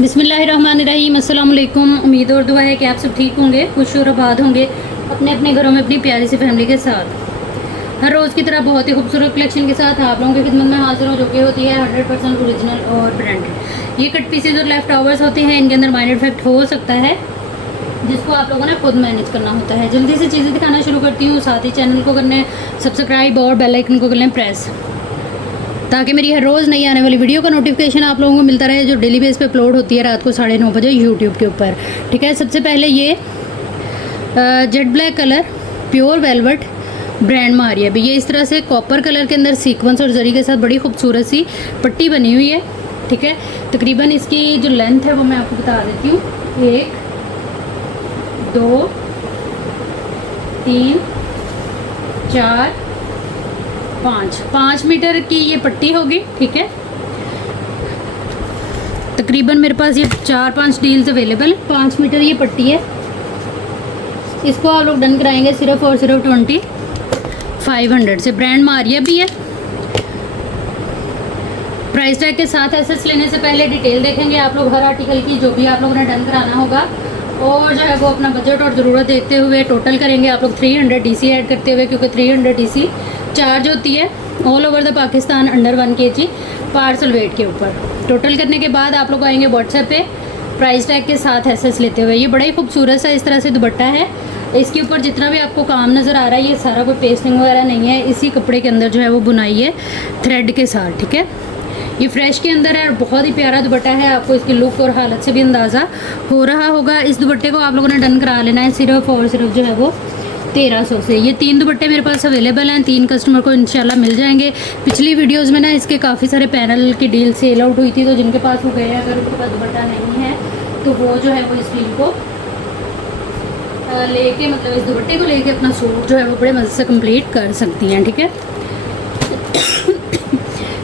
बिस्मिल्लाहिर्रहमानिर्रहीम। अस्सलाम वालेकुम। उम्मीद और दुआ है कि आप सब ठीक होंगे, खुश और आबाद होंगे अपने अपने घरों में अपनी प्यारी सी फैमिली के साथ। हर रोज़ की तरह बहुत ही खूबसूरत कलेक्शन के साथ आप लोगों की खिदमत में हाजिर हो, जो कि होती है 100% ओरिजिनल और ब्रांडेड। ये कट पीसेज और लेफ्ट ओवर्स होते हैं, इनके अंदर माइनर इफेक्ट हो सकता है जिसको आप लोगों ने खुद मैनेज करना होता है। जल्दी से चीज़ें दिखाना शुरू करती हूँ, साथ ही चैनल को करने सब्सक्राइब और बेल आइकन को कर लें प्रेस, ताकि मेरी हर रोज़ नई आने वाली वीडियो का नोटिफिकेशन आप लोगों को मिलता रहे, जो डेली बेस पे अपलोड होती है रात को 9:30 बजे यूट्यूब के ऊपर। ठीक है, सबसे पहले ये jet black colour pure velvet brand Maria भी, ये इस तरह से कॉपर कलर के अंदर सीक्वेंस और जरी के साथ बड़ी खूबसूरत सी पट्टी बनी हुई है। ठीक है, तकरीबन इसकी जो लेंथ है वो मैं आपको बता देती हूँ, 1 2 3 4 5 मीटर की ये पट्टी होगी। ठीक है, तकरीबन मेरे पास ये 4-5 डील्स अवेलेबल, 5 मीटर ये पट्टी है। इसको आप लोग डन कराएंगे सिर्फ और सिर्फ 2500 से। ब्रांड मारिया भी है। प्राइस टैग के साथ एसेस लेने से पहले डिटेल देखेंगे आप लोग हर आर्टिकल की, जो भी आप लोगों ने डन कराना होगा, और जो है वो अपना बजट और ज़रूरत देखते हुए टोटल करेंगे आप लोग 300 डीसी ऐड करते हुए, क्योंकि 300 डीसी चार्ज होती है all over the Pakistan under 1 kg parcel weight के ऊपर। टोटल करने के बाद आप लोग आएंगे व्हाट्सएप पे प्राइस टैग के साथ एसेस लेते हुए। ये बड़ा ही खूबसूरत सा इस तरह से दुपट्टा है। इसके ऊपर जितना भी आपको काम नज़र आ रहा है, ये सारा कोई पेस्टिंग वगैरह नहीं है, इसी कपड़े के अंदर जो है वो बुनाई है थ्रेड के साथ। ठीक है, ये फ्रेश के अंदर है और बहुत ही प्यारा दुपट्टा है। आपको इसकी लुक और हालत से भी अंदाज़ा हो रहा होगा। इस दुपट्टे को आप लोगों ने डन करा लेना है सिर्फ और सिर्फ जो है वो 1300 से। ये 3 दुपट्टे मेरे पास अवेलेबल हैं, 3 कस्टमर को इंशाल्लाह मिल जाएंगे। पिछली वीडियोस में ना इसके काफ़ी सारे पैनल की डील सेल आउट हुई थी, तो जिनके पास वो गए, अगर उनके पास दुपट्टा नहीं है तो वो जो है वो इस डील को लेके, मतलब इस दुपट्टे को लेके अपना सूट जो है वो बड़े मज़े से कंप्लीट कर सकती हैं। ठीक है,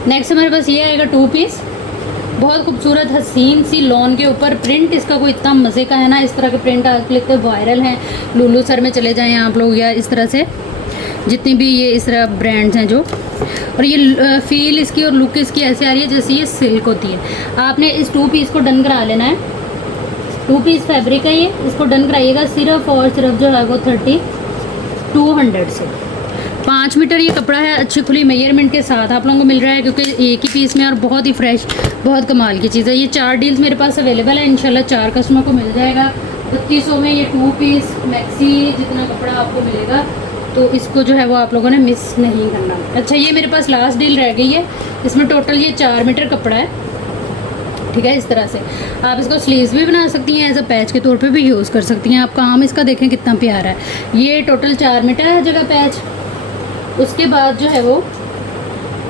नेक्स्ट हमारे पास ये आएगा 2 पीस, बहुत खूबसूरत हसीन सी लॉन के ऊपर प्रिंट। इसका कोई इतना मज़े का है ना, इस तरह के प्रिंट आजकल इतने वायरल हैं। लुलू सर में चले जाएं आप लोग, या इस तरह से जितनी भी ये इस तरह ब्रांड्स हैं जो, और ये फील इसकी और लुक इसकी ऐसे आ रही है जैसे ये सिल्क होती है। आपने इस 2 पीस को डन करा लेना है। 2 पीस फैब्रिक है ये, इसको डन कराइएगा सिर्फ और सिर्फ जो है वो 3200 से। 5 मीटर ये कपड़ा है, अच्छी खुली मेजरमेंट के साथ आप लोगों को मिल रहा है, क्योंकि एक ही पीस में, और बहुत ही फ्रेश, बहुत कमाल की चीज़ है। ये 4 डील्स मेरे पास अवेलेबल है, इंशाल्लाह 4 कस्टमर को मिल जाएगा 3200 में। ये 2 पीस मैक्सी जितना कपड़ा आपको मिलेगा, तो इसको जो है वो आप लोगों ने मिस नहीं करना। अच्छा, ये मेरे पास लास्ट डील रह गई है, इसमें टोटल ये 4 मीटर कपड़ा है। ठीक है, इस तरह से आप इसको स्लीव्स भी बना सकती हैं, एज अ पैच के तौर पे भी यूज़ कर सकती हैं। आप काम इसका देखें कितना प्यारा है। ये टोटल 4 मीटर है जगह पैच। उसके बाद जो है वो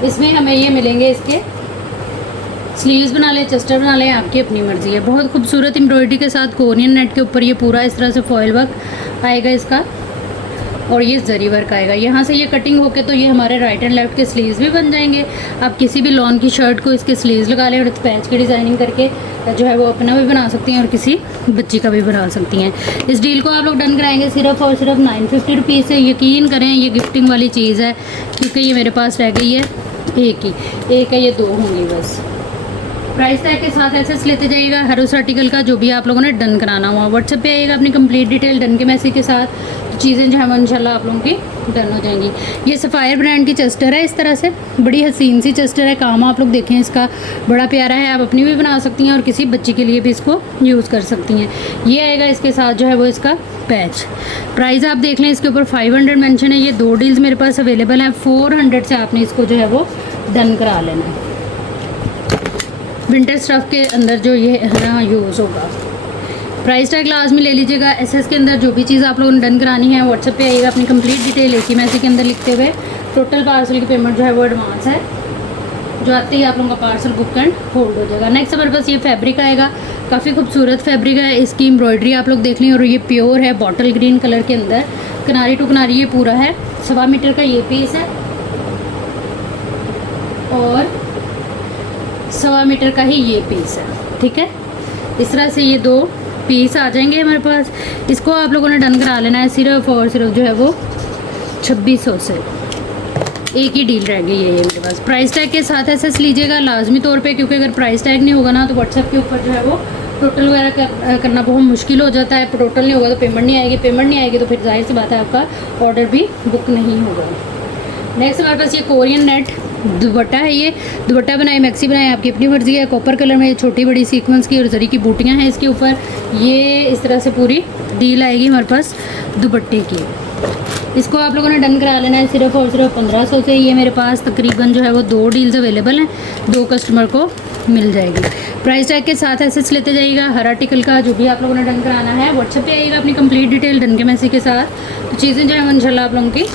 इसमें हमें ये मिलेंगे, इसके स्लीव्स बना लें, चेस्टर बना लें, आपकी अपनी मर्ज़ी है। बहुत खूबसूरत एम्ब्रॉयडरी के साथ कोरियन नेट के ऊपर ये पूरा इस तरह से फॉयल वर्क आएगा इसका, और ये जरी वर्क आएगा। यहाँ से ये कटिंग होके तो ये हमारे राइट एंड लेफ्ट के स्लीव्स भी बन जाएंगे। आप किसी भी लॉन की शर्ट को इसके स्लीव्स लगा लें और इस पैच की डिज़ाइनिंग करके जो है वो अपना भी बना सकती हैं और किसी बच्ची का भी बना सकती हैं। इस डील को आप लोग डन कराएंगे सिर्फ और सिर्फ 950 रुपीज़ से। यकीन करें, ये गिफ्टिंग वाली चीज़ है, क्योंकि ये मेरे पास रह गई है एक है, ये 2 होंगी बस। प्राइस टैग के साथ एसेस लेते जाइएगा हर उस आर्टिकल का जो भी आप लोगों ने डन कराना हुआ। व्हाट्सएप पे आइएगा अपनी कंप्लीट डिटेल डन के मैसेज के साथ, तो चीज़ें जो है वो इंशाल्लाह आप लोगों की डन हो जाएंगी। ये सफ़ायर ब्रांड की चेस्टर है, इस तरह से बड़ी हसीन सी चेस्टर है। काम आप लोग देखें इसका बड़ा प्यारा है, आप अपनी भी बना सकती हैं और किसी बच्ची के लिए भी इसको यूज़ कर सकती हैं। ये आएगा इसके साथ जो है वो इसका पैच। प्राइस आप देख लें, इसके ऊपर 500 मेंशन है। ये 2 डील्स मेरे पास अवेलेबल हैं, 400 से आपने इसको जो है वो डन करा लेना है। विंटर स्टफ़ के अंदर जो ये है ना यूज़ होगा। प्राइस टैग लाजमी ले लीजिएगा। एसएस के अंदर जो भी चीज़ आप लोगों ने डन करानी है, व्हाट्सएप पे आइएगा अपनी कंप्लीट डिटेल एक ही मैसेज के अंदर लिखते हुए। टोटल पार्सल की पेमेंट जो है वो एडवांस है, जो आते ही आप लोगों का पार्सल बुक एंड होल्ड हो जाएगा। नेक्स्ट हमारे पास ये फैब्रिक आएगा, काफ़ी खूबसूरत फैब्रिक है। इसकी एम्ब्रॉयडरी आप लोग देख लें, और ये प्योर है, बॉटल ग्रीन कलर के अंदर, किनारी टू किनारी ये पूरा है। 1.25 मीटर का ये पीस है, और 1.25 मीटर का ही ये पीस है। ठीक है, इस तरह से ये 2 पीस आ जाएंगे हमारे पास। इसको आप लोगों ने डन करा लेना है सिर्फ और सिर्फ जो है वो 2600 से। एक ही डील रह गई है ये मेरे पास। प्राइस टैग के साथ एसएस लीजिएगा लाजमी तौर पे, क्योंकि अगर प्राइस टैग नहीं होगा ना तो व्हाट्सएप के ऊपर जो है वो टोटल वगैरह करना बहुत मुश्किल हो जाता है। टोटल नहीं होगा तो पेमेंट नहीं आएगी, पेमेंट नहीं आएगी तो फिर जाहिर सी बात है आपका ऑर्डर भी बुक नहीं होगा। नेक्स्ट हमारे पास ये कोरियन नेट दुपट्टा है। ये दुपट्टा बनाए मैक्सी बनाए आपकी अपनी मर्जी है। कॉपर कलर में छोटी बड़ी सीक्वेंस की और जरी की बूटियाँ हैं इसके ऊपर। ये इस तरह से पूरी डील आएगी हमारे पास दुपट्टे की। इसको आप लोगों ने डन करा लेना है सिर्फ और सिर्फ 1500 से। ये मेरे पास तकरीबन जो है वो 2 डील्स अवेलेबल हैं, 2 कस्टमर को मिल जाएगी। प्राइस टैग के साथ एसएस लेते जाइएगा हर आर्टिकल का, जो भी आप लोगों ने डन कराना है व्हाट्सएप पे आइएगा अपनी कंप्लीट डिटेल डन के मैसेज के साथ, तो चीज़ें जो है इंशाल्लाह आप लोगों की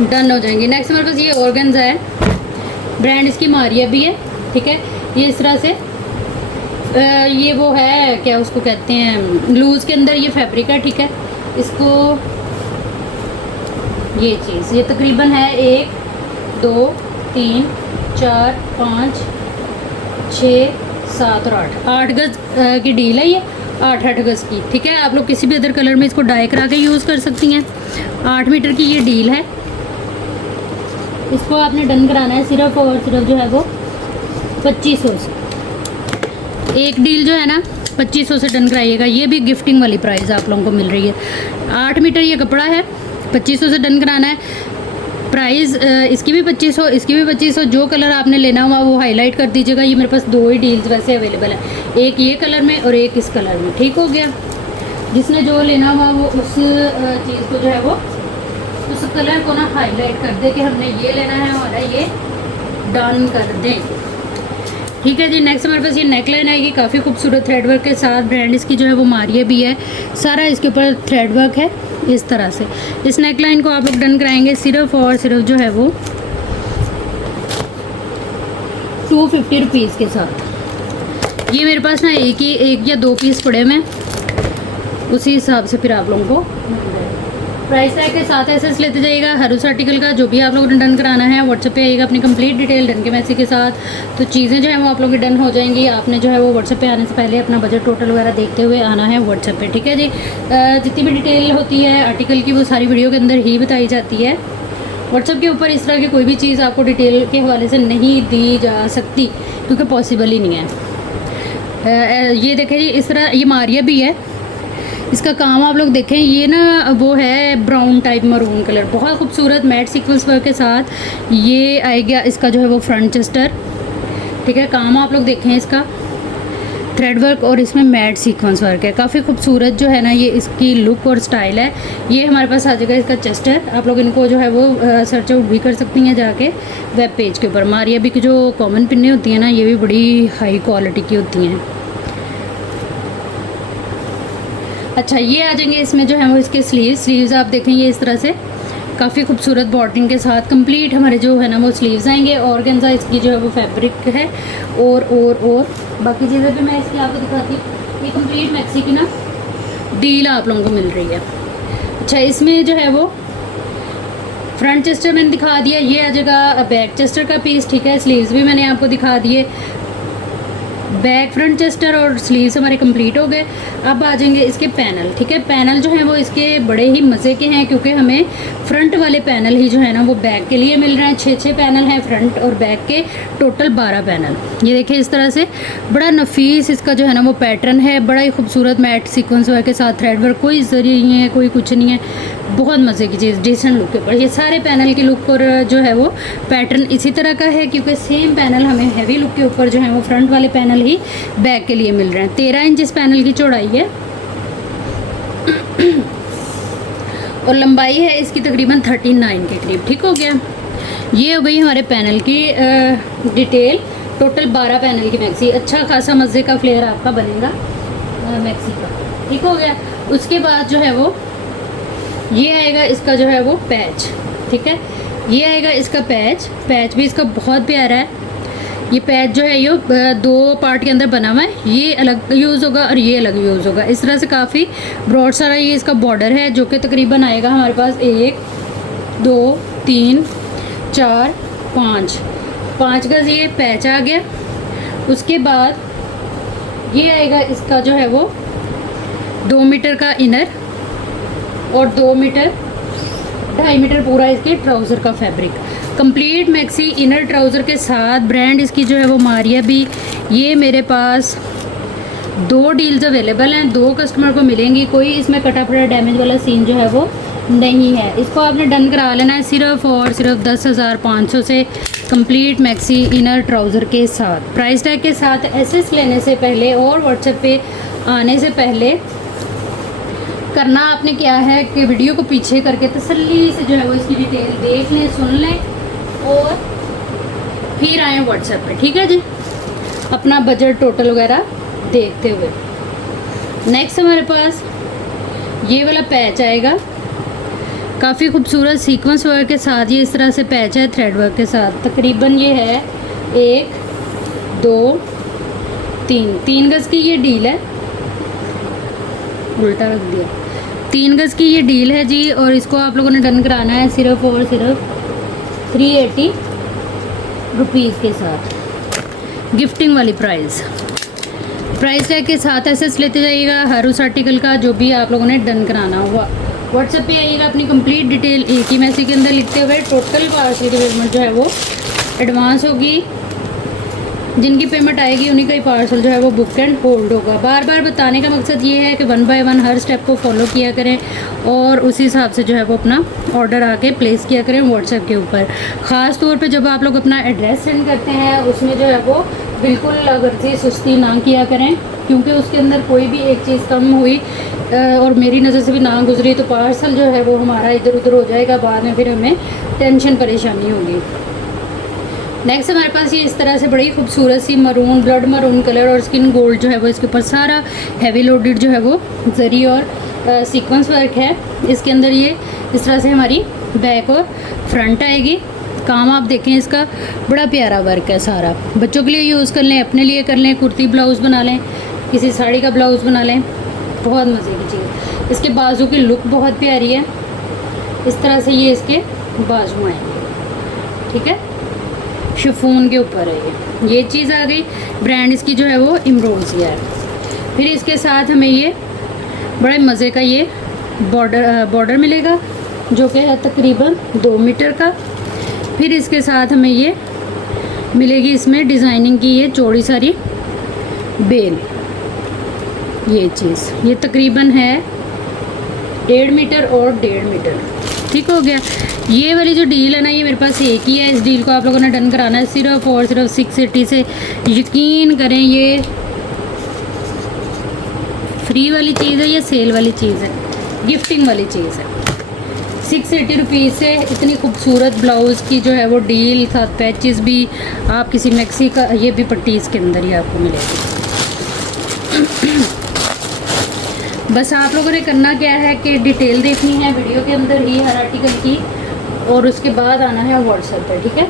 डन हो जाएंगी। नेक्स्ट हमारे पास ये ऑर्गेन्जा है, ब्रांड इसकी मारिया भी है, ठीक है। ये इस तरह से ये वो है क्या उसको कहते हैं, लूज़ के अंदर ये फैब्रिक है, ठीक है। इसको ये चीज़ ये तकरीबन है 1 2 3 4 5 6 7 और 8 गज़ की डील है ये, 8 गज़ की, ठीक है। आप लोग किसी भी अदर कलर में इसको डाई करा के यूज़ कर सकती हैं। 8 मीटर की ये डील है। इसको आपने डन कराना है सिर्फ और सिर्फ जो है वो 2500 से। एक डील जो है ना 2500 से डन कराइएगा। ये भी गिफ्टिंग वाली प्राइस आप लोगों को मिल रही है। 8 मीटर ये कपड़ा है, 2500 से डन कराना है। प्राइस इसकी भी 2500, इसकी भी 2500। जो कलर आपने लेना हुआ वो हाईलाइट कर दीजिएगा। ये मेरे पास 2 ही डील्स वैसे अवेलेबल है, एक ये कलर में और एक इस कलर में, ठीक हो गया। जिसने जो लेना हुआ वो उस चीज़ को जो है वो उस कलर को ना हाईलाइट कर दे कि हमने ये लेना है, हमारा ये डन कर दें, ठीक है जी। नेक्स्ट हमारे पास ये नेकलाइन आएगी काफ़ी खूबसूरत थ्रेड वर्क के साथ। ब्रांड इसकी जो है वो मारिया भी है, सारा इसके ऊपर थ्रेड वर्क है इस तरह से। इस नेकलाइन को आप लोग डन कराएंगे सिर्फ और सिर्फ जो है वो 250 रुपीज़ के साथ। ये मेरे पास ना एक या 2 पीस पड़े में, उसी हिसाब से फिर आप लोगों को प्राइस टैग के साथ एसएस लेते जाइएगा हर उस आर्टिकल का। जो भी आप लोगों ने डन कराना है व्हाट्सएप पे आइएगा अपनी कंप्लीट डिटेल डन के मैसेज के साथ, तो चीज़ें जो है वो आप लोग की डन हो जाएंगी। आपने जो है वो व्हाट्सएप पे आने से पहले अपना बजट टोटल वगैरह देखते हुए आना है व्हाट्सएप पे, ठीक है जी। जितनी भी डिटेल होती है आर्टिकल की वो सारी वीडियो के अंदर ही बताई जाती है। व्हाट्सएप के ऊपर इस तरह की कोई भी चीज़ आपको डिटेल के हवाले से नहीं दी जा सकती, क्योंकि पॉसिबल ही नहीं है। ये देखें जी, इस तरह ये मारिया भी है। इसका काम आप लोग देखें, ये ना वो है ब्राउन टाइप मरून कलर, बहुत खूबसूरत मैट सीक्वेंस वर्क के साथ ये आएगा। इसका जो है वो फ्रंट चेस्टर, ठीक है। काम आप लोग देखें इसका थ्रेड वर्क और इसमें मैट सीक्वेंस वर्क है, काफ़ी खूबसूरत जो है ना ये इसकी लुक और स्टाइल है। ये हमारे पास आ जाएगा इसका चेस्टर। आप लोग इनको जो है वो सर्च आउट भी कर सकती हैं जाके वेब पेज के ऊपर। मारिया भी की जो कॉमन पिन्ने होती हैं ना, ये भी बड़ी हाई क्वालिटी की होती हैं। अच्छा, ये आ जाएंगे इसमें जो है वो इसके स्लीव्स आप देखें, ये इस तरह से काफ़ी खूबसूरत बॉर्डरिंग के साथ कंप्लीट हमारे जो है ना वो स्लीव्स आएंगे। ऑर्गेन्जा इसकी जो है वो फैब्रिक है और बाकी चीज़ें भी मैं इसकी आपको दिखाती हूँ। ये कंप्लीट मैक्सी की ना डील आप लोगों को मिल रही है। अच्छा, इसमें जो है वो फ्रंट चेस्टर मैंने दिखा दिया, ये आ जाएगा बैक चेस्टर का पीस, ठीक है। स्लीव्स भी मैंने आपको दिखा दिए, बैक फ्रंट चेस्टर और स्लीव्स हमारे कंप्लीट हो गए। अब आ जाएंगे इसके पैनल, ठीक है। पैनल जो है वो इसके बड़े ही मज़े के हैं, क्योंकि हमें फ्रंट वाले पैनल ही जो है ना वो बैक के लिए मिल रहे हैं। 6 पैनल हैं फ्रंट और बैक के, टोटल 12 पैनल। ये देखिए इस तरह से बड़ा नफीस इसका जो है ना वो पैटर्न है, बड़ा ही खूबसूरत मैट सीक्वेंस वर्क के साथ थ्रेड वर्क, कोई जरिए नहीं है, कोई कुछ नहीं है, बहुत मज़े की चीज़, डिसेंट लुक के ऊपर। ये सारे पैनल की लुक और जो है वो पैटर्न इसी तरह का है, क्योंकि सेम पैनल हमें हैवी लुक के ऊपर जो है वो फ्रंट वाले पैनल ही बैक के लिए मिल रहे हैं। 13 इंच इस पैनल की चौड़ाई है और लंबाई है इसकी तकरीबन 39 के करीब, ठीक हो गया। ये हो गई हमारे पैनल की डिटेल। टोटल 12 पैनल की मैक्सी, अच्छा खासा मज़े का फ्लेयर आपका बनेगा मैक्सी का, ठीक हो गया। उसके बाद जो है वो ये आएगा इसका जो है वो पैच, ठीक है। ये आएगा इसका पैच भी इसका बहुत प्यारा है। ये पैच जो है ये 2 पार्ट के अंदर बना हुआ है, ये अलग यूज़ होगा और ये अलग यूज़ होगा। इस तरह से काफ़ी ब्रॉड सारा ये इसका बॉर्डर है, जो कि तकरीबन आएगा हमारे पास 1 2 3 4 5 गज़ ये पैच आ गया। उसके बाद ये आएगा इसका जो है वो 2 मीटर का इनर और 2 मीटर 2.5 मीटर पूरा इसके ट्राउज़र का fabric. Complete maxi inner trouser के साथ, ब्रांड इसकी जो है वो मारिया भी। ये मेरे पास 2 डील्स अवेलेबल हैं, 2 कस्टमर को मिलेंगी। कोई इसमें कटा पड़ा डैमेज वाला सीन जो है वो नहीं है। इसको आपने डन करा लेना है सिर्फ और सिर्फ 10,500 से, कंप्लीट मैक्सी इनर ट्राउज़र के साथ। प्राइस टैग के साथ एसएस लेने से पहले और व्हाट्सएप पे आने से पहले करना आपने क्या है कि वीडियो को पीछे करके तसल्ली से जो है वो इसकी डिटेल देख लें, सुन लें और फिर आएँ व्हाट्सएप पे, ठीक है जी, अपना बजट टोटल वगैरह देखते हुए। नेक्स्ट हमारे पास ये वाला पैच आएगा, काफ़ी खूबसूरत सीक्वेंस वर्क के साथ। ये इस तरह से पैच है थ्रेड वर्क के साथ। तकरीबन ये है 1 2 3 गज़ की ये डील है, उल्टा रख दिया। 3 गज़ की ये डील है जी, और इसको आप लोगों ने डन कराना है सिर्फ और सिर्फ 380 रुपीज़ के साथ, गिफ्टिंग वाली प्राइस टैग के साथ एसेस लेते जाइएगा हर उस आर्टिकल का जो भी आप लोगों ने डन कराना होगा। व्हाट्सएप पे आइएगा, अपनी कंप्लीट डिटेल एक ही मैसेज के अंदर लिखते हुए। टोटल पार्सल की पेमेंट जो है वो एडवांस होगी, जिनकी पेमेंट आएगी उन्हीं का ही पार्सल जो है वो बुक एंड होल्ड होगा। बार बार बताने का मकसद ये है कि 1 बाय 1 हर स्टेप को फॉलो किया करें और उसी हिसाब से जो है वो अपना ऑर्डर आके प्लेस किया करें व्हाट्सएप के ऊपर। ख़ास तौर पे जब आप लोग अपना एड्रेस सेंड करते हैं उसमें जो है वो बिल्कुल गर्जी सुस्ती ना किया करें, क्योंकि उसके अंदर कोई भी एक चीज़ कम हुई और मेरी नज़र से भी ना गुजरी तो पार्सल जो है वो हमारा इधर उधर हो जाएगा, बाद में फिर हमें टेंशन परेशानी होगी। नेक्स्ट हमारे पास ये इस तरह से बड़ी खूबसूरत सी मरून, ब्लड मरून कलर और स्किन गोल्ड जो है वो इसके ऊपर सारा हैवी लोडेड जो है वो जरी और सीक्वेंस वर्क है। इसके अंदर ये इस तरह से हमारी बैक और फ्रंट आएगी। काम आप देखें इसका, बड़ा प्यारा वर्क है सारा। बच्चों के लिए यूज़ कर लें, अपने लिए कर लें, कुर्ती ब्लाउज़ बना लें, किसी साड़ी का ब्लाउज़ बना लें, बहुत मज़े की चीज़। इसके बाजू की लुक बहुत प्यारी है, इस तरह से ये इसके बाजू आएंगे, ठीक है, शिफॉन के ऊपर है ये चीज़ आ गई। ब्रांड इसकी जो है वो इम्रोजिया है। फिर इसके साथ हमें ये बड़े मज़े का ये बॉर्डर मिलेगा जो कि है तकरीबन 2 मीटर का। फिर इसके साथ हमें ये मिलेगी इसमें डिज़ाइनिंग की ये चौड़ी सारी बेल, ये चीज़ ये तकरीबन है 1.5 मीटर और 1.5 मीटर, ठीक हो गया। ये वाली जो डील है ना ये मेरे पास एक ही है, इस डील को आप लोगों ने डन कराना है सिर्फ और सिर्फ 680 से। यकीन करें ये फ्री वाली चीज़ है या सेल वाली चीज़ है, गिफ्टिंग वाली चीज़ है। 680 रुपीज़ से इतनी खूबसूरत ब्लाउज़ की जो है वो डील, साथ पैचेस भी, आप किसी मैक्सी का ये भी पट्टी इसके अंदर ही आपको मिलेगी। बस आप लोगों ने करना क्या है कि डिटेल देखनी है वीडियो के अंदर ही हर आर्टिकल की और उसके बाद आना है व्हाट्सएप पर, ठीक है।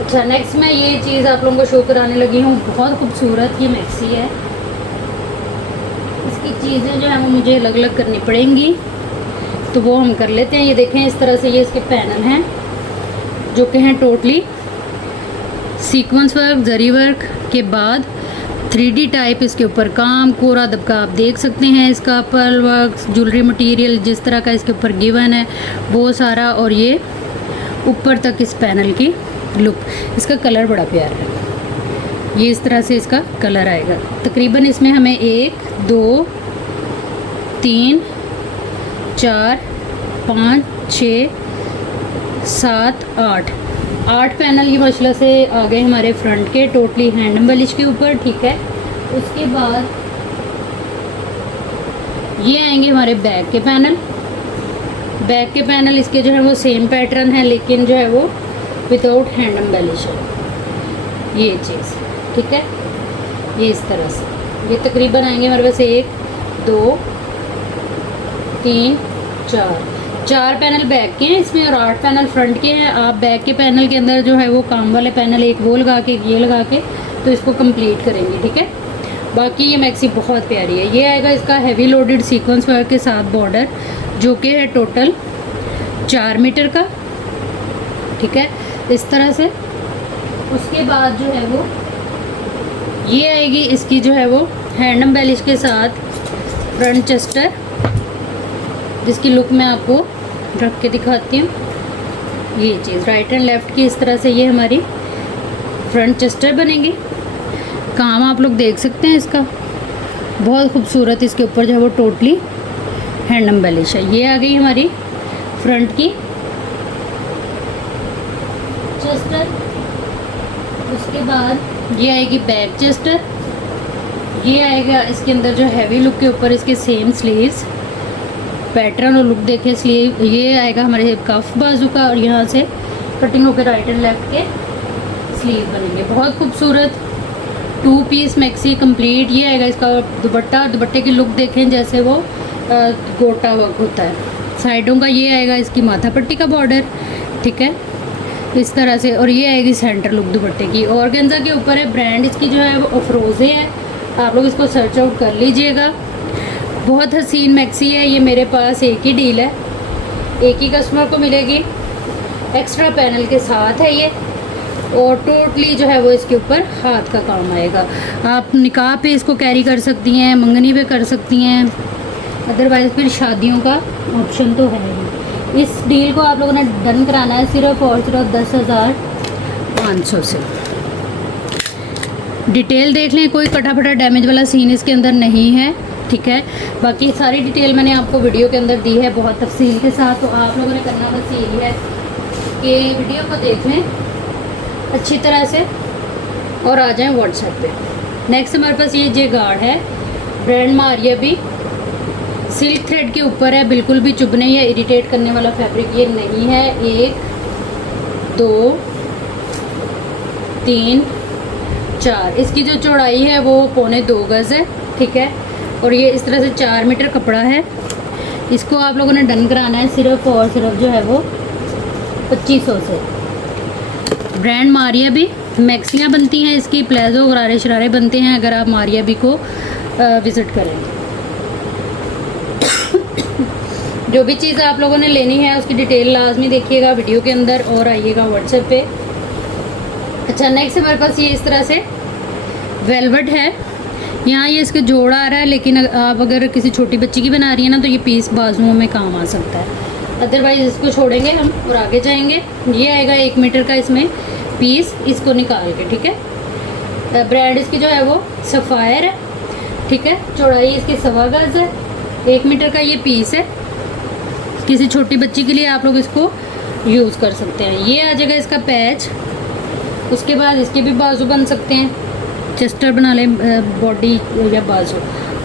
अच्छा, नेक्स्ट मैं ये चीज़ आप लोगों को शो कराने लगी हूँ, बहुत खूबसूरत ये मैक्सी है। इसकी चीज़ें जो है वो मुझे अलग अलग करनी पड़ेंगी तो वो हम कर लेते हैं। ये देखें इस तरह से ये इसके पैनल हैं जो कि हैं टोटली सीक्वेंस वर्क, जरी वर्क के बाद 3D टाइप इसके ऊपर काम, कोरा दबका आप देख सकते हैं। इसका पर्ल वर्क, ज्वेलरी मटेरियल जिस तरह का इसके ऊपर गिवन है वो सारा, और ये ऊपर तक इस पैनल की लुक। इसका कलर बड़ा प्यारा है, ये इस तरह से इसका कलर आएगा। तकरीबन इसमें हमें 1 2 3 4 5 6 7 8 पैनल की माशाल्लाह से आ गए हमारे फ्रंट के, टोटली हैंड एम्बेलिश के ऊपर, ठीक है। उसके बाद ये आएंगे हमारे बैक के पैनल। बैक के पैनल इसके जो है वो सेम पैटर्न है लेकिन जो है वो विदाउट हैंड एम्बेलिश है, ये चीज़, ठीक है। ये इस तरह से ये तकरीबन आएंगे हमारे पास 1 2 3 4 पैनल बैक के हैं इसमें और 8 पैनल फ्रंट के हैं। आप बैक के पैनल के अंदर जो है वो काम वाले पैनल एक वो लगा के ये लगा के तो इसको कंप्लीट करेंगे, ठीक है। बाकी ये मैक्सी बहुत प्यारी है। ये आएगा इसका हैवी लोडेड सीक्वेंस वर्क के साथ बॉर्डर जो कि है टोटल 4 मीटर का, ठीक है, इस तरह से। उसके बाद जो है वो ये आएगी इसकी जो है वो हैंड एम्बेलिश के साथ फ्रंट चेस्टर, जिसकी लुक मैं आपको रख के दिखाती हूँ। ये चीज़ राइट एंड लेफ़्ट की इस तरह से ये हमारी फ्रंट चेस्टर बनेगी। काम आप लोग देख सकते हैं इसका, बहुत खूबसूरत इसके ऊपर जो है वो टोटली हैंड एम्बेलिश है। ये आ गई हमारी फ्रंट की चेस्टर। उसके बाद ये आएगी बैक चेस्टर। ये आएगा इसके अंदर जो हैवी लुक के ऊपर इसके सेम स्लीव्स पैटर्न और लुक देखें स्लीव। ये आएगा हमारे कफ बाजू का और यहाँ से कटिंग होकर राइट एंड लेफ्ट के स्लीव बनेंगे। बहुत खूबसूरत 2 पीस मैक्सी कंप्लीट। ये आएगा इसका दुपट्टा। दुपट्टे की लुक देखें जैसे वो गोटा वर्क होता है। साइडों का ये आएगा इसकी माथा पट्टी का बॉर्डर, ठीक है, इस तरह से। और ये आएगी सेंटर लुक दुपट्टे की। ऑर्गेन्जा के ऊपर है। ब्रांड इसकी जो है वो अफरोज़े है, आप लोग इसको सर्च आउट कर लीजिएगा। बहुत हसीन मैक्सी है। ये मेरे पास एक ही डील है, एक ही कस्टमर को मिलेगी। एक्स्ट्रा पैनल के साथ है ये और टोटली जो है वो इसके ऊपर हाथ का काम आएगा। आप निकाह पे इसको कैरी कर सकती हैं, मंगनी पे कर सकती हैं, अदरवाइज़ फिर शादियों का ऑप्शन तो है ही। इस डील को आप लोगों ने डन कराना है सिर्फ और सिर्फ 10,500 से। डिटेल देख लें, कोई कटा फटा डैमेज वाला सीन इसके अंदर नहीं है, ठीक है। बाकी सारी डिटेल मैंने आपको वीडियो के अंदर दी है बहुत तफसील के साथ। तो आप लोगों ने करना बस यही है कि वीडियो को देख लें अच्छी तरह से और आ जाएं व्हाट्सएप पे। नेक्स्ट हमारे पास ये जे गार्ड है, ब्रांड मारिया भी, सिल्क थ्रेड के ऊपर है। बिल्कुल भी चुभने या इरिटेट करने वाला फैब्रिक ये नहीं है। 1 2 3 4 इसकी जो चौड़ाई है वो 2.25 गज़ है, ठीक है। और ये इस तरह से 4 मीटर कपड़ा है। इसको आप लोगों ने डन कराना है सिर्फ और सिर्फ जो है वो 2500 से। ब्रांड मारिया भी, मैक्सियाँ बनती हैं इसकी, प्लाजो गरारे शरारे बनते हैं अगर आप मारिया भी को विज़िट करें। जो भी चीज़ आप लोगों ने लेनी है उसकी डिटेल लाजमी देखिएगा वीडियो के अंदर और आइएगा व्हाट्सएप पे। अच्छा, नेक्स्ट हमारे पास ये इस तरह से वेलवेट है। यहाँ ये इसके जोड़ा आ रहा है, लेकिन आप अगर किसी छोटी बच्ची की बना रही है ना तो ये पीस बाजुओं में काम आ सकता है। अदरवाइज़ इसको छोड़ेंगे हम और आगे जाएंगे। ये आएगा 1 मीटर का इसमें पीस, इसको निकाल के, ठीक है। ब्रांड इसकी जो है वो सफ़ायर है, ठीक है। चौड़ाई इसकी 1.25 गज़ है। 1 मीटर का ये पीस है। किसी छोटी बच्ची के लिए आप लोग इसको यूज़ कर सकते हैं। ये आ जाएगा इसका पैच। उसके बाद इसके भी बाजू बन सकते हैं, चेस्टर बना लें बॉडी या बाजू।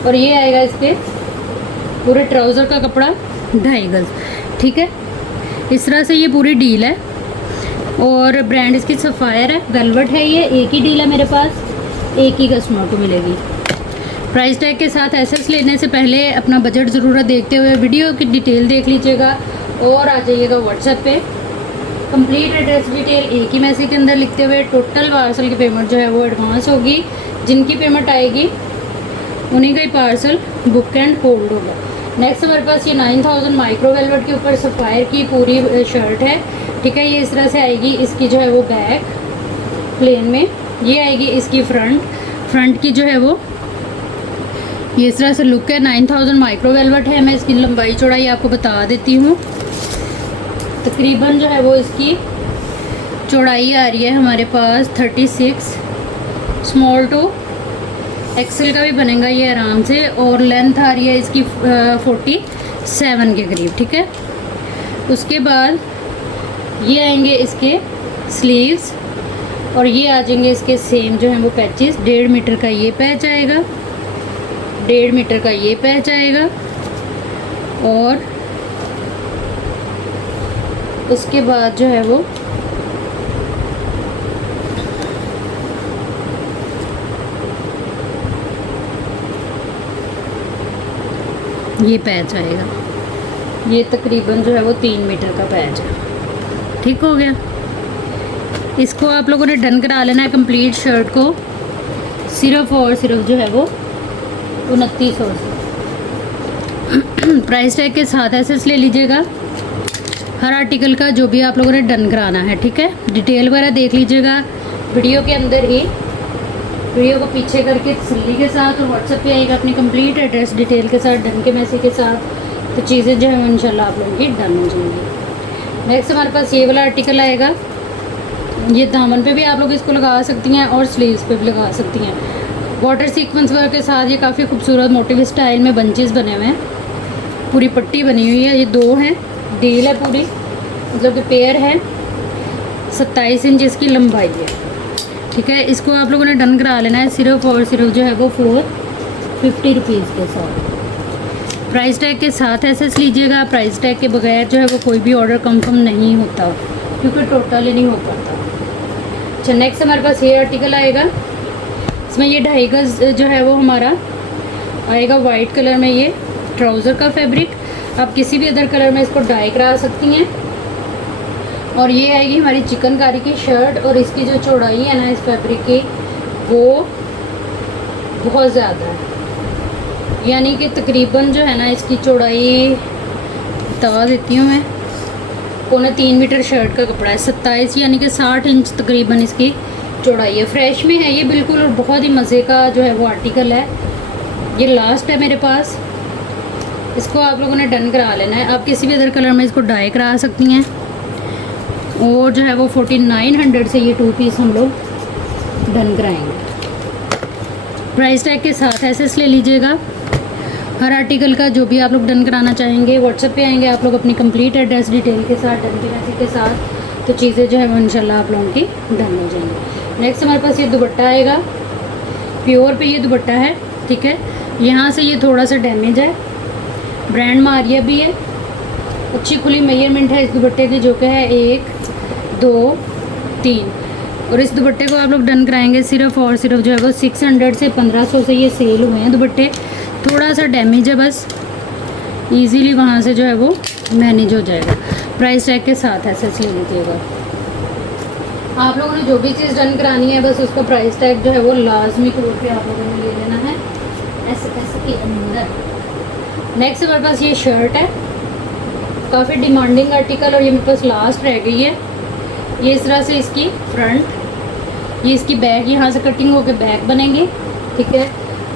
और ये आएगा इसके पूरे ट्राउज़र का कपड़ा 2.5 गज़, ठीक है। इस तरह से ये पूरी डील है। और ब्रांड इसकी सफ़ायर है, वेलवेट है। ये एक ही डील है मेरे पास, एक ही कस्टमर को मिलेगी। प्राइस टैग के साथ एसेस लेने से पहले अपना बजट ज़रूरत देखते हुए वीडियो की डिटेल देख लीजिएगा और आ जाइएगा व्हाट्सएप पे। कंप्लीट एड्रेस डिटेल एक ही मैसेज के अंदर लिखते हुए टोटल पार्सल की पेमेंट जो है वो एडवांस होगी। जिनकी पेमेंट आएगी उन्हीं का ही पार्सल बुक एंड होल्ड होगा। नेक्स्ट हमारे पास ये 9000 माइक्रो वेलवेट के ऊपर सफ़ायर की पूरी शर्ट है, ठीक है। ये इस तरह से आएगी। इसकी जो है वो बैक प्लेन में, ये आएगी इसकी फ्रंट की जो है वो ये इस तरह से लुक है। 9000 माइक्रो वेलवेट है। मैं इसकी लंबाई चौड़ाई आपको बता देती हूँ। तकरीबन जो है वो इसकी चौड़ाई आ रही है हमारे पास 36, स्मॉल टू एक्सेल का भी बनेगा ये आराम से। और लेंथ आ रही है इसकी 47 के करीब, ठीक है। उसके बाद ये आएंगे इसके स्लीव्स और ये आ जाएंगे इसके सेम जो हैं वो पैचेस। 1.5 मीटर का ये पैच आएगा, 1.5 मीटर का ये पैच आएगा। और उसके बाद जो है वो ये पैच आएगा। ये तकरीबन जो है वो 3 मीटर का पैच है, ठीक हो गया। इसको आप लोगों ने डन करा लेना है कंप्लीट शर्ट को सिर्फ और सिर्फ जो है वो 2900 से। प्राइस टैग के साथ एसेस ले लीजिएगा हर आर्टिकल का जो भी आप लोगों ने डन कराना है, ठीक है। डिटेल वगैरह देख लीजिएगा वीडियो के अंदर ही, वीडियो को पीछे करके तसल्ली के साथ। और व्हाट्सएप पे आएगा अपनी कंप्लीट एड्रेस डिटेल के साथ, डन के मैसेज के साथ। तो चीज़ें जो है इंशाल्लाह आप लोगों की डन हो जाएंगी। नेक्स्ट हमारे पास ये वाला आर्टिकल आएगा। ये दामन पे भी आप लोग इसको लगा सकती हैं और स्लीव्स पे भी लगा सकती हैं। वाटर सीक्वेंस वर्क के साथ ये काफ़ी खूबसूरत मोटिव स्टाइल में बंचेस बने हुए हैं। पूरी पट्टी बनी हुई है। ये 2 हैं, डील है पूरी, मतलब कि पेयर है। 27 इंच इसकी लंबाई है, ठीक है। इसको आप लोगों ने डन करा लेना है सिर्फ और सिर्फ जो है वो 450 रुपीज़ के साथ। प्राइस टैग के साथ एसेस लीजिएगा। प्राइस टैग के बगैर जो है वो कोई भी ऑर्डर कंफर्म नहीं होता, क्योंकि टोटली नहीं हो पाता। अच्छा, नेक्स्ट हमारे पास ये आर्टिकल आएगा। इसमें ये 2.5 गज जो है वो हमारा आएगा वाइट कलर में। ये ट्राउज़र का फैब्रिक, आप किसी भी अदर कलर में इसको डाई करा सकती हैं। और ये आएगी हमारी चिकनकारी की शर्ट, और इसकी जो चौड़ाई है ना इस फैब्रिक की वो बहुत ज़्यादा है, यानी कि तकरीबन जो है ना इसकी चौड़ाई बता देती हूँ मैं, 3.25 मीटर शर्ट का कपड़ा है। 27 यानी कि 60 इंच तकरीबन इसकी चौड़ाई है। फ्रेश में है ये बिल्कुल, और बहुत ही मज़े का जो है वो आर्टिकल है। ये लास्ट है मेरे पास। इसको आप लोगों ने डन करा लेना है। आप किसी भी अदर कलर में इसको डाई करा सकती हैं। और जो है वो 4900 से ये 2 पीस हम लोग डन कराएंगे। प्राइस टैग के साथ एसेस ले लीजिएगा। हर आर्टिकल का जो भी आप लोग डन कराना चाहेंगे व्हाट्सएप पे आएंगे आप लोग अपनी कंप्लीट एड्रेस डिटेल के साथ, डन की मैसेज के साथ, तो चीज़ें जो है वो इंशाल्लाह आप लोगों की डन हो जाएंगी। नेक्स्ट हमारे पास ये दुपट्टा आएगा। प्योर पे ये दुपट्टा है, ठीक है। यहाँ से ये थोड़ा सा डैमेज है, ब्रांड मारिया भी है। अच्छी खुली मेजरमेंट है इस दुपट्टे की, जो कि है 1 2 3। और इस दुपट्टे को आप लोग डन कराएंगे सिर्फ और सिर्फ जो है वो 600 से 1500 से ये सेल हुए हैं दुपट्टे। थोड़ा सा डैमेज है बस, इजीली वहाँ से जो है वो मैनेज हो जाएगा। प्राइस टैग के साथ ऐसे ले लीजिएगा। आप लोगों ने जो भी चीज़ डन करानी है बस उसका प्राइस टैग जो है वो लाजमी तौर पे आप लोगों ने ले लेना है ऐसे के अंदर। नेक्स्ट हमारे पास ये शर्ट है, काफ़ी डिमांडिंग आर्टिकल, और ये मेरे पास लास्ट रह गई है। ये इस तरह से इसकी फ्रंट, ये इसकी बैक, यहाँ से कटिंग होकर बैक बनेंगे, ठीक है।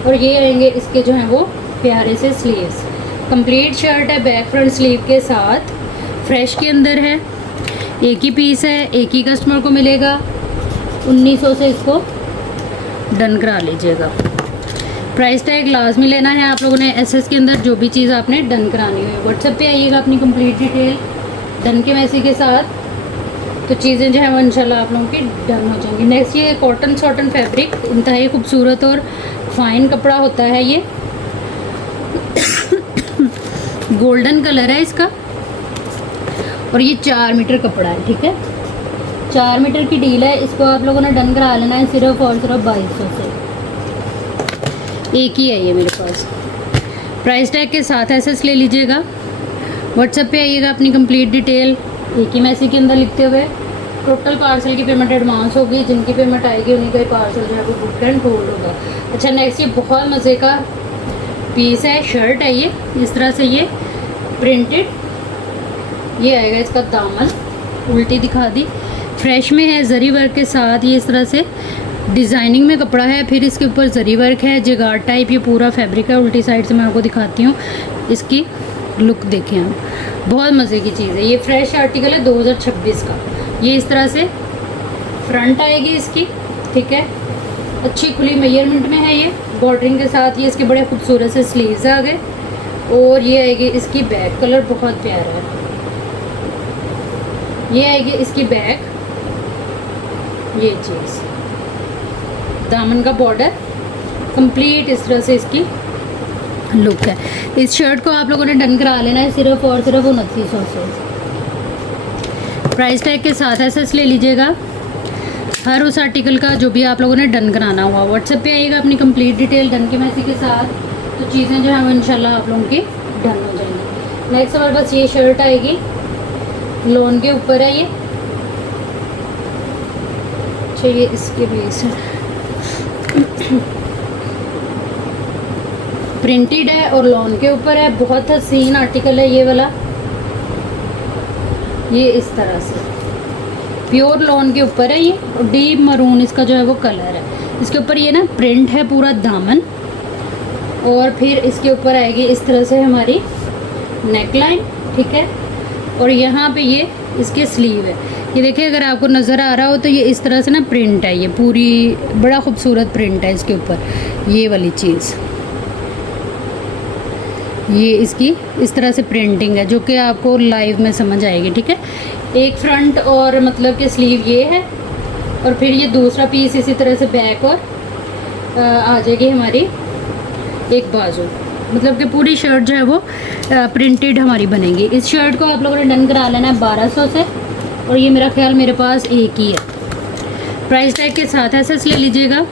और ये आएंगे इसके जो हैं वो प्यारे से स्लीव्स। कंप्लीट शर्ट है बैक फ्रंट स्लीव के साथ, फ्रेश के अंदर है। एक ही पीस है, एक ही कस्टमर को मिलेगा। 1900 से इसको डन करा लीजिएगा। प्राइस टैग लाजमी लेना है आप लोगों ने। एसएस के अंदर जो भी चीज़ आपने डन करानी हो, व्हाट्सएप पे आइएगा अपनी कंप्लीट डिटेल डन के मैसेज के साथ, तो चीज़ें जो है वो इंशाल्लाह आप लोगों की डन हो जाएंगी। नेक्स्ट ये कॉटन शॉटन फैब्रिक, इंतहाई खूबसूरत और फाइन कपड़ा होता है ये। गोल्डन कलर है इसका, और ये 4 मीटर कपड़ा है, ठीक है। 4 मीटर की डील है। इसको आप लोगों ने डन करा लेना है सिर्फ और सिर्फ 2200 से। एक ही है ये मेरे पास। प्राइस टैग के साथ एसेस ले लीजिएगा। व्हाट्सएप पे आइएगा अपनी कंप्लीट डिटेल एक ही मैसेज के अंदर लिखते हुए। टोटल पार्सल की पेमेंट एडवांस होगी, जिनकी पेमेंट आएगी उन्हीं का ही पार्सल जो है वो बुक एंड होल्ड होगा। अच्छा, नेक्स्ट ये बहुत मज़े का पीस है, शर्ट है ये इस तरह से, ये प्रिंटेड, ये आएगा इसका दामन, उल्टी दिखा दी। फ्रेश में है, जरी वर्क के साथ ये इस तरह से डिज़ाइनिंग में कपड़ा है। फिर इसके ऊपर जरी वर्क है, जिगार टाइप ये पूरा फैब्रिक है। उल्टी साइड से मैं आपको दिखाती हूँ, इसकी लुक देखें आप, बहुत मज़े की चीज़ है। ये फ्रेश आर्टिकल है 2026 का। ये इस तरह से फ्रंट आएगी इसकी, ठीक है। अच्छी खुली मेजरमेंट में है ये, बॉर्डरिंग के साथ। ये इसके बड़े खूबसूरत से स्लीव्स आ गए, और ये आएगी इसकी बैक, कलर बहुत प्यारा है। ये आएगी इसकी बैक, ये चीज़ दामन का बॉर्डर कंप्लीट इस तरह से इसकी लुक है। इस शर्ट को आप लोगों ने डन करा लेना है सिर्फ और सिर्फ 2900 से। प्राइस टैग के साथ एसेस ले लीजिएगा। हर उस आर्टिकल का जो भी आप लोगों ने डन कराना हुआ, व्हाट्सएप पे आइएगा अपनी कंप्लीट डिटेल डन के मैसेज के साथ, तो चीज़ें जो है वो इंशाल्लाह आप लोगों की डन हो जाएंगी। नेक्स्ट हमारे पास ये शर्ट आएगी, लोन के ऊपर है ये। अच्छा, ये इसके बेस है, प्रिंटेड है और लॉन के ऊपर है। बहुत हसीन आर्टिकल है ये वाला, ये इस तरह से प्योर लॉन के ऊपर है ये, और डीप मरून इसका जो है वो कलर है। इसके ऊपर ये ना प्रिंट है पूरा दामन, और फिर इसके ऊपर आएगी इस तरह से हमारी नेक लाइन, ठीक है। और यहाँ पे ये इसके स्लीव है। ये देखिए अगर आपको नज़र आ रहा हो तो ये इस तरह से ना प्रिंट है, ये पूरी बड़ा खूबसूरत प्रिंट है इसके ऊपर। ये वाली चीज़, ये इसकी इस तरह से प्रिंटिंग है जो कि आपको लाइव में समझ आएगी। ठीक है, एक फ्रंट और मतलब कि स्लीव ये है, और फिर ये दूसरा पीस इसी तरह से बैक और आ जाएगी हमारी एक बाजू। मतलब कि पूरी शर्ट जो है वो प्रिंटेड हमारी बनेगी। इस शर्ट को आप लोगों ने डन करा लेना है 1200 से, और ये मेरा ख्याल मेरे पास एक ही है। प्राइस टैग के साथ एसएस ले लीजिएगा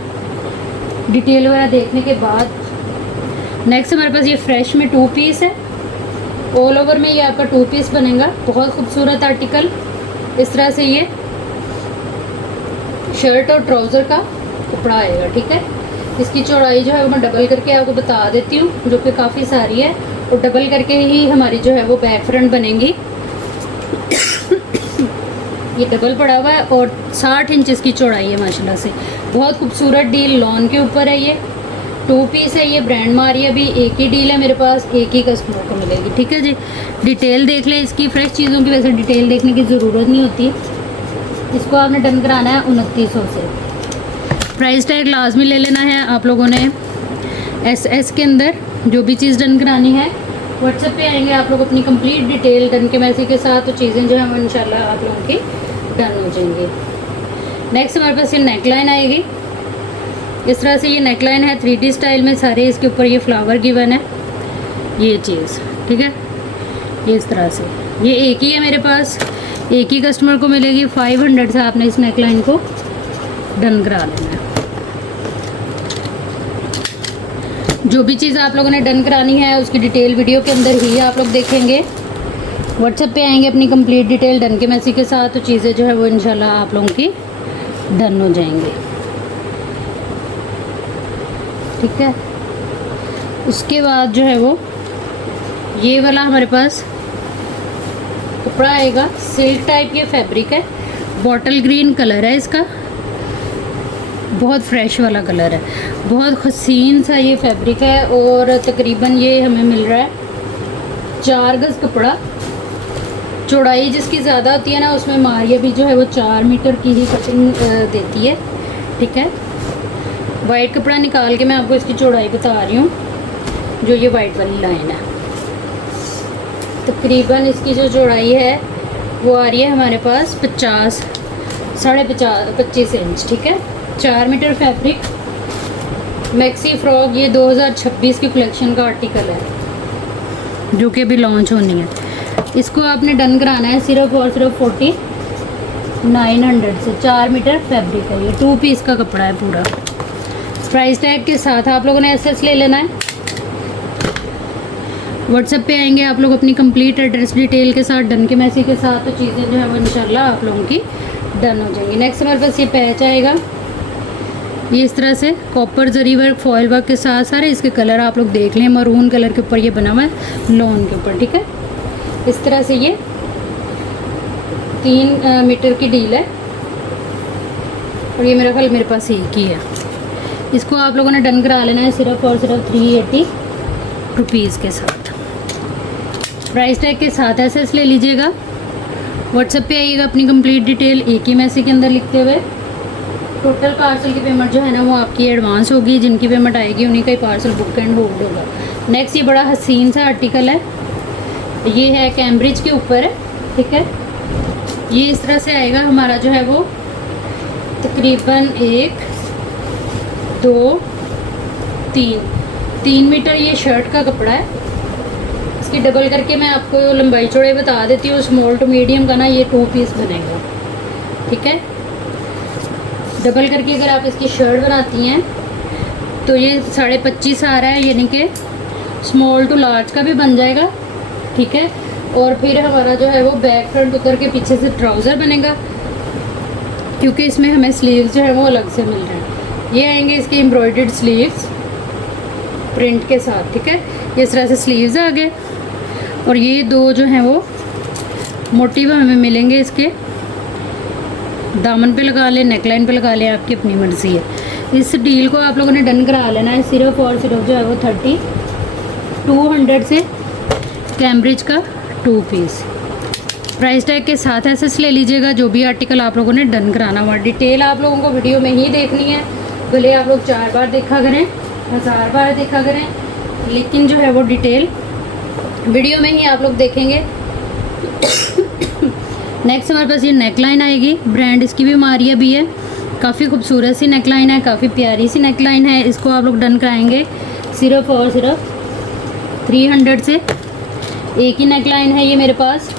डिटेल वगैरह देखने के बाद। नेक्स्ट हमारे पास ये फ्रेश में 2 पीस है, ऑल ओवर में ये आपका 2 पीस बनेगा। बहुत खूबसूरत आर्टिकल, इस तरह से ये शर्ट और ट्राउज़र का कपड़ा आएगा। ठीक है, इसकी चौड़ाई जो है वो मैं डबल करके आपको बता देती हूँ, जो कि काफ़ी सारी है, और डबल करके ही हमारी जो है वो बैक फ्रंट बनेंगी। ये डबल पड़ा हुआ है और 60 इंच इसकी चौड़ाई है माशाल्लाह से। बहुत खूबसूरत डील लॉन के ऊपर है। ये 2 पीस है, ये ब्रांड मारिया भी एक ही डील है मेरे पास, एक ही कस्टमर को मिलेगी। ठीक है जी, डिटेल देख लें इसकी। फ्रेश चीज़ों की वैसे डिटेल देखने की ज़रूरत नहीं होती। इसको आपने डन कराना है 2900 से। प्राइस टैग लाजमी ले लेना है आप लोगों ने। एसएस के अंदर जो भी चीज़ डन करानी है व्हाट्सएप पे आएंगे आप लोग अपनी कंप्लीट डिटेल डन के मैसेज के साथ, तो चीज़ें जो है वो इंशाल्लाह आप लोगों की डन हो जाएंगी। नेक्स्ट हमारे पास ये नेक लाइन आएगी। इस तरह से ये नेक लाइन है 3D स्टाइल में, सारे इसके ऊपर ये फ्लावर गिवन है, ये चीज़। ठीक है, ये इस तरह से, ये एक ही है मेरे पास, एक ही कस्टमर को मिलेगी। 500 से आपने इस नेक लाइन को डन करा लेना है। जो भी चीज़ आप लोगों ने डन करानी है उसकी डिटेल वीडियो के अंदर ही आप लोग देखेंगे। व्हाट्सएप पे आएंगे अपनी कंप्लीट डिटेल डन के मैसेज के साथ, तो चीज़ें जो है वो इंशाल्लाह आप लोगों की डन हो जाएंगी। ठीक है, उसके बाद जो है वो ये वाला हमारे पास कपड़ा आएगा, सिल्क टाइप ये फैब्रिक है, बॉटल ग्रीन कलर है इसका, बहुत फ्रेश वाला कलर है, बहुत हसीन सा ये फैब्रिक है, और तकरीबन ये हमें मिल रहा है 4 गज़ कपड़ा। चौड़ाई जिसकी ज़्यादा होती है ना उसमें मारिया भी जो है वो 4 मीटर की ही कटिंग देती है। ठीक है, वाइट कपड़ा निकाल के मैं आपको इसकी चौड़ाई बता रही हूँ, जो ये वाइट वाली लाइन है। तकरीबन इसकी जो चौड़ाई है वो आ रही है हमारे पास 25 इंच। ठीक है, 4 मीटर फैब्रिक, मैक्सी फ्रॉक, ये 2026 की कलेक्शन का आर्टिकल है जो कि अभी लॉन्च होनी है। इसको आपने डन कराना है सिर्फ और सिर्फ 4900 से। 4 मीटर फैब्रिक है, ये 2 पीस का कपड़ा है पूरा। प्राइस टैग के साथ आप लोगों ने एसएस ले लेना है। व्हाट्सएप पे आएंगे आप लोग अपनी कंप्लीट एड्रेस डिटेल के साथ डन के मैसेज के साथ, तो चीज़ें जो है वो इंशाल्लाह आप लोगों की डन हो जाएंगी। नेक्स्ट हमारे पास ये पैच आएगा, ये इस तरह से कॉपर जरी वर्क फॉयल वर्क के साथ। सारे इसके कलर आप लोग देख लें, मरून कलर के ऊपर ये बना हुआ है लॉन के ऊपर। ठीक है, इस तरह से ये 3 मीटर की डील है, और ये मेरा ख्याल मेरे पास एक ही है। इसको आप लोगों ने डन करा लेना है सिर्फ और सिर्फ 380 रुपीज़ के साथ। प्राइस टैग के साथ एसएस ले लीजिएगा। व्हाट्सएप पे आइएगा अपनी कंप्लीट डिटेल एक ही मैसेज के अंदर लिखते हुए। टोटल पार्सल की पेमेंट जो है ना वो आपकी एडवांस होगी, जिनकी पेमेंट आएगी उन्हीं का ही पार्सल बुक एंड होल्ड होगा। नेक्स्ट ये बड़ा हसीन सा आर्टिकल है, ये है कैम्ब्रिज के ऊपर है। ठीक है, ये इस तरह से आएगा हमारा जो है वो तकरीबन 1 2 3 मीटर ये शर्ट का कपड़ा है। इसकी डबल करके मैं आपको लंबाई चौड़ाई बता देती हूँ। स्मॉल टू मीडियम का ना ये 2 पीस बनेगा। ठीक है, डबल करके अगर आप इसकी शर्ट बनाती हैं तो ये 25.5 आ रहा है, यानी कि स्मॉल टू लार्ज का भी बन जाएगा। ठीक है, और फिर हमारा जो है वो बैक फ्रंट उतर के पीछे से ट्राउज़र बनेगा, क्योंकि इसमें हमें स्लीव्स जो है वो अलग से मिल रहे हैं। ये आएंगे इसके एम्ब्रॉयडर्ड स्लीव्स प्रिंट के साथ। ठीक है, ये इस तरह से स्लीव्स आ गए, और ये 2 जो हैं वो मोटिव हमें मिलेंगे इसके। दामन पे लगा लें, नेकलाइन पे लगा लें, आपकी अपनी मर्ज़ी है। इस डील को आप लोगों ने डन करा लेना है सिर्फ और सिर्फ जो है वो 3200 से कैम्ब्रिज का 2 पीस। प्राइस टैग के साथ एसेस ले लीजिएगा जो भी आर्टिकल आप लोगों ने डन कराना हुआ। डिटेल आप लोगों को वीडियो में ही देखनी है, भले आप लोग 4 बार देखा करें, 1000 बार देखा करें, लेकिन जो है वो डिटेल वीडियो में ही आप लोग देखेंगे। नेक्स्ट हमारे पास ये नेकलाइन आएगी, ब्रांड इसकी भी मारिया भी है, काफ़ी खूबसूरत सी नेकलाइन है, काफ़ी प्यारी सी नेकलाइन है। इसको आप लोग डन कराएंगे सिर्फ और सिर्फ 300 से। एक ही नेकलाइन है ये मेरे पास,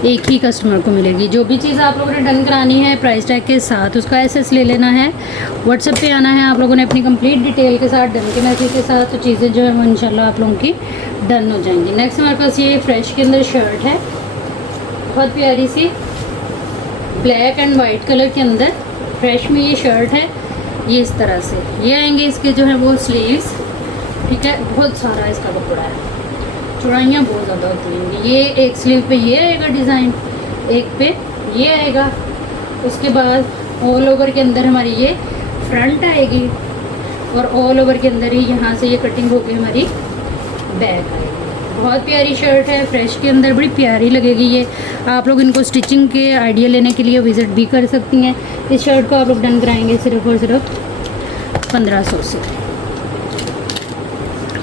एक ही कस्टमर को मिलेगी। जो भी चीज़ आप लोगों ने डन करानी है प्राइस टैग के साथ उसका एसेस ले लेना है, व्हाट्सएप पे आना है आप लोगों ने अपनी कंप्लीट डिटेल के साथ, डन के मैसेज के साथ, तो चीज़ें जो है वो इंशाल्लाह आप लोगों की डन हो जाएंगी। नेक्स्ट हमारे पास ये फ्रेश के अंदर शर्ट है, बहुत प्यारी सी ब्लैक एंड वाइट कलर के अंदर फ्रेश में ये शर्ट है। ये इस तरह से ये आएंगे इसके जो है वो स्लीव्स, ठीक है, बहुत सारा इसका कपड़ा है, चौड़ाइयाँ बहुत ज़्यादा होती हैं। ये एक स्लीव पे ये आएगा डिज़ाइन, एक पे ये आएगा, उसके बाद ऑल ओवर के अंदर हमारी ये फ्रंट आएगी और ऑल ओवर के अंदर ही यहाँ से ये कटिंग होकर हमारी बैक आएगी। बहुत प्यारी शर्ट है, फ्रेश के अंदर बड़ी प्यारी लगेगी ये। आप लोग इनको स्टिचिंग के आइडिया लेने के लिए विज़िट भी कर सकती हैं। इस शर्ट को आप लोग डन कराएंगे सिर्फ और सिर्फ 1500 से।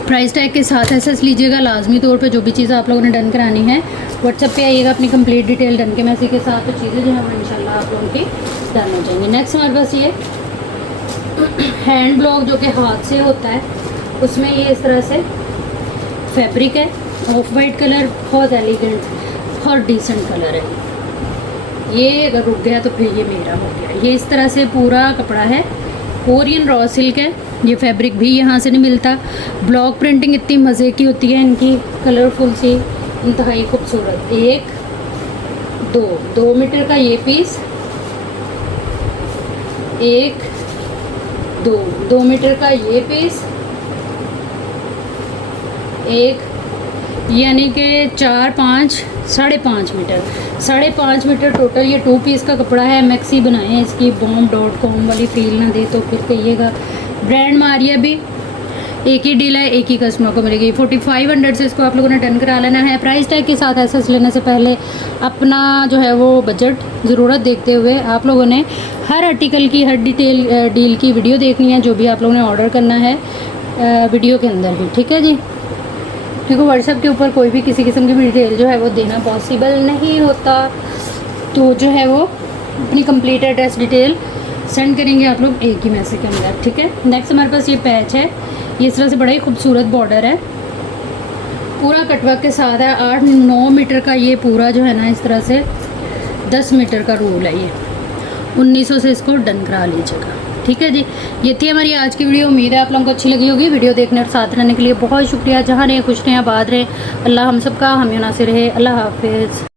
प्राइस टैग के साथ एसेस लीजिएगा लाजमी तौर पे। जो भी चीज़ आप लोगों ने डन करानी है व्हाट्सएप पे आइएगा अपनी कंप्लीट डिटेल डन के मैसेज के साथ, तो चीज़ें जो है वो इंशाल्लाह आप लोगों की डन हो जाएंगी। नेक्स्ट हमारे पास ये हैंड ब्लॉक जो कि हाथ से होता है, उसमें ये इस तरह से फैब्रिक है, ऑफ वाइट कलर, बहुत एलिगेंट, बहुत डिसेंट कलर है। ये अगर रुक गया तो फिर ये मेरा हो गया। ये इस तरह से पूरा कपड़ा है, कोरियन रॉ सिल्क है, ये फैब्रिक भी यहाँ से नहीं मिलता। ब्लॉक प्रिंटिंग इतनी मज़े की होती है इनकी, कलरफुल सी, इंतहाई खूबसूरत। 2 मीटर का ये पीस, 2 मीटर का ये पीस, यानी कि 4, 5, 5.5 मीटर, 5.5 मीटर टोटल ये 2 पीस का कपड़ा है। मैक्सी बनाए हैं इसकी, bomb.com वाली फील ना दे तो फिर कहिएगा। ब्रांड मारिया भी, एक ही डील है, एक ही कस्टमर को मिलेगी। 4500 से इसको आप लोगों ने डन करा लेना है। प्राइस टैग के साथ एसेस लेने से पहले अपना जो है वो बजट ज़रूरत देखते हुए आप लोगों ने हर आर्टिकल की, हर डील की वीडियो देखनी है, जो भी आप लोगों ने ऑर्डर करना है वीडियो के अंदर ही, ठीक है जी। क्योंकि व्हाट्सएप के ऊपर कोई भी किसी किस्म की डिटेल जो है वो देना पॉसिबल नहीं होता, तो जो है वो अपनी कंप्लीट एड्रेस डिटेल सेंड करेंगे आप लोग एक ही मैसेज के अंदर, ठीक है। नेक्स्ट हमारे पास ये पैच है, ये इस तरह से बड़ा ही खूबसूरत बॉर्डर है, पूरा कटवर्क के साथ है। 8-9 मीटर का ये पूरा जो है ना इस तरह से 10 मीटर का रूल है ये। 1900 से इसको डन करा लीजिएगा, ठीक है जी। ये थी हमारी आज की वीडियो, उम्मीद है आप लोगों को अच्छी लगी होगी। वीडियो देखने और साथ रहने के लिए बहुत शुक्रिया। जहाँ रहे खुश रहें, आबाद रहें, अल्लाह हम सबका हामी नासिर रहे। अल्लाह हाफिज़।